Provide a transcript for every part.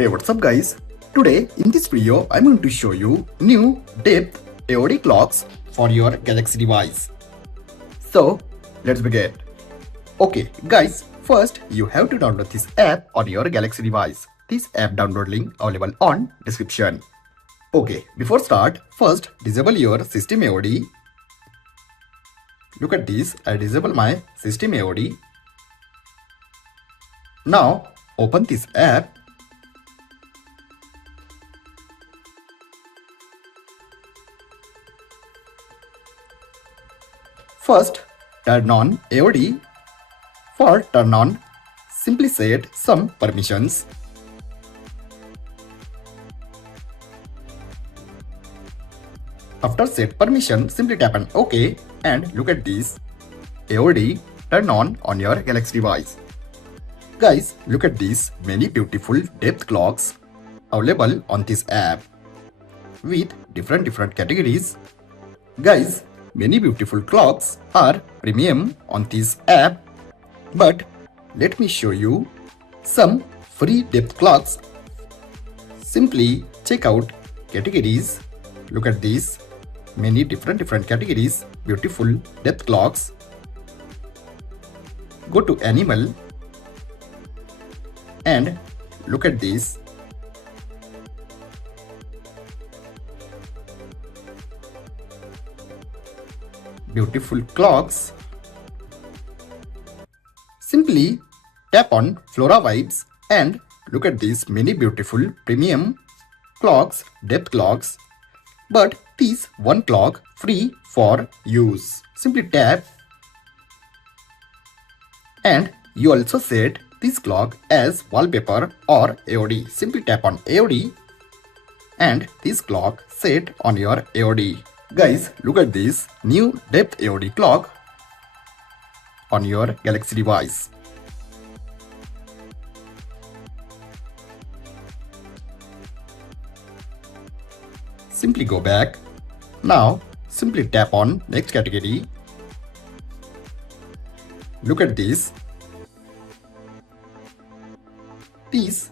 Hey, what's up guys? Today in this video I'm going to show you new depth AOD clocks for your Galaxy device. So let's begin. Okay guys, first you have to download this app on your Galaxy device. This app download link available on description. Okay, before start, first disable your system AOD. Look at this, I disable my system AOD. Now open this app. First, turn on AOD. For turn on, simply set some permissions. After set permission, simply tap on OK and look at this. AOD turn on your Galaxy device. Guys, look at these many beautiful depth clocks available on this app with different categories. Guys, many beautiful clocks are premium on this app, but let me show you some free depth clocks. Simply check out categories. Look at these many different categories, beautiful depth clocks. Go to animal and look at this. Beautiful clocks. Simply tap on Flora Vibes and look at these many beautiful premium clocks, depth clocks. But this one clock free for use. Simply tap and you also set this clock as wallpaper or AOD. Simply tap on AOD and this clock set on your AOD. Guys, look at this new depth AOD clock on your Galaxy device. Simply go back. Now, simply tap on next category. Look at this. This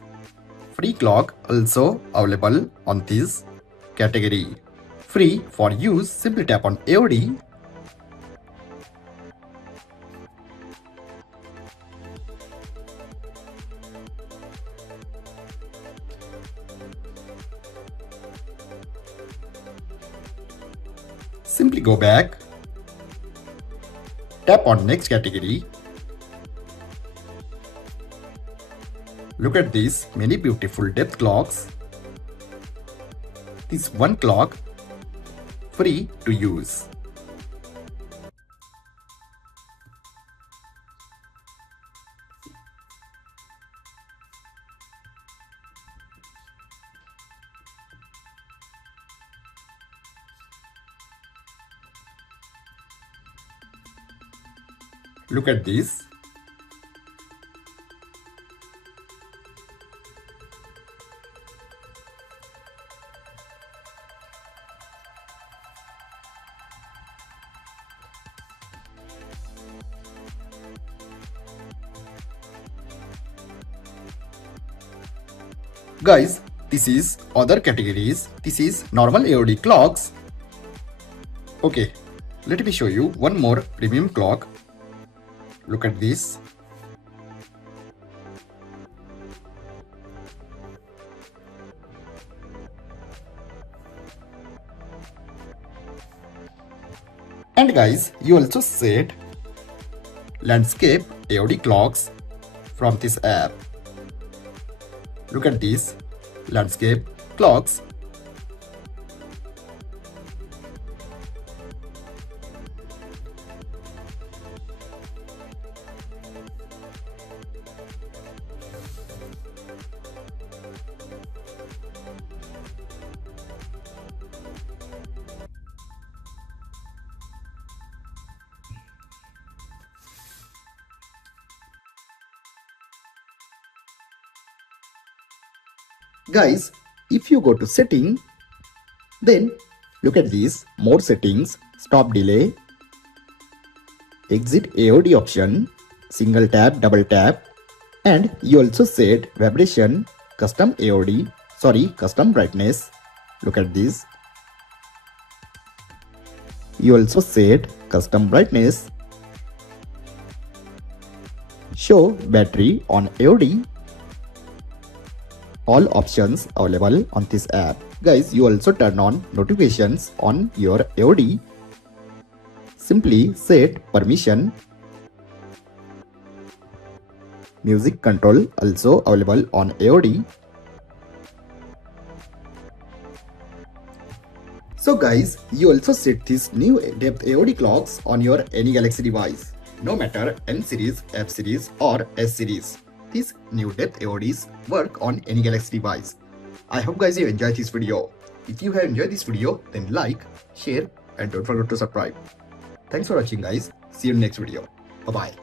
free clock also available on this category. Free for use, simply tap on AOD. Simply go back. Tap on next category. Look at these many beautiful depth clocks. This one clock free to use. Look at this. Guys, this is other categories. This is normal AOD clocks. Okay, let me show you one more premium clock. Look at this. And guys, you also set landscape AOD clocks from this app. Look at these landscape clocks. Guys, if you go to setting, then look at these more settings, stop delay, exit AOD option, single tap, double tap, and you also set vibration custom AOD, custom brightness. Look at this. You also set custom brightness. Show battery on AOD. All options available on this app. Guys, you also turn on notifications on your AOD. Simply set permission. Music control also available on AOD. So guys, you also set these new depth AOD clocks on your any Galaxy device, no matter N series, F series or S series. These new depth AODs work on any Galaxy device. I hope guys you enjoyed this video. If you have enjoyed this video, then like, share and don't forget to subscribe. Thanks for watching guys. See you in the next video. Bye bye.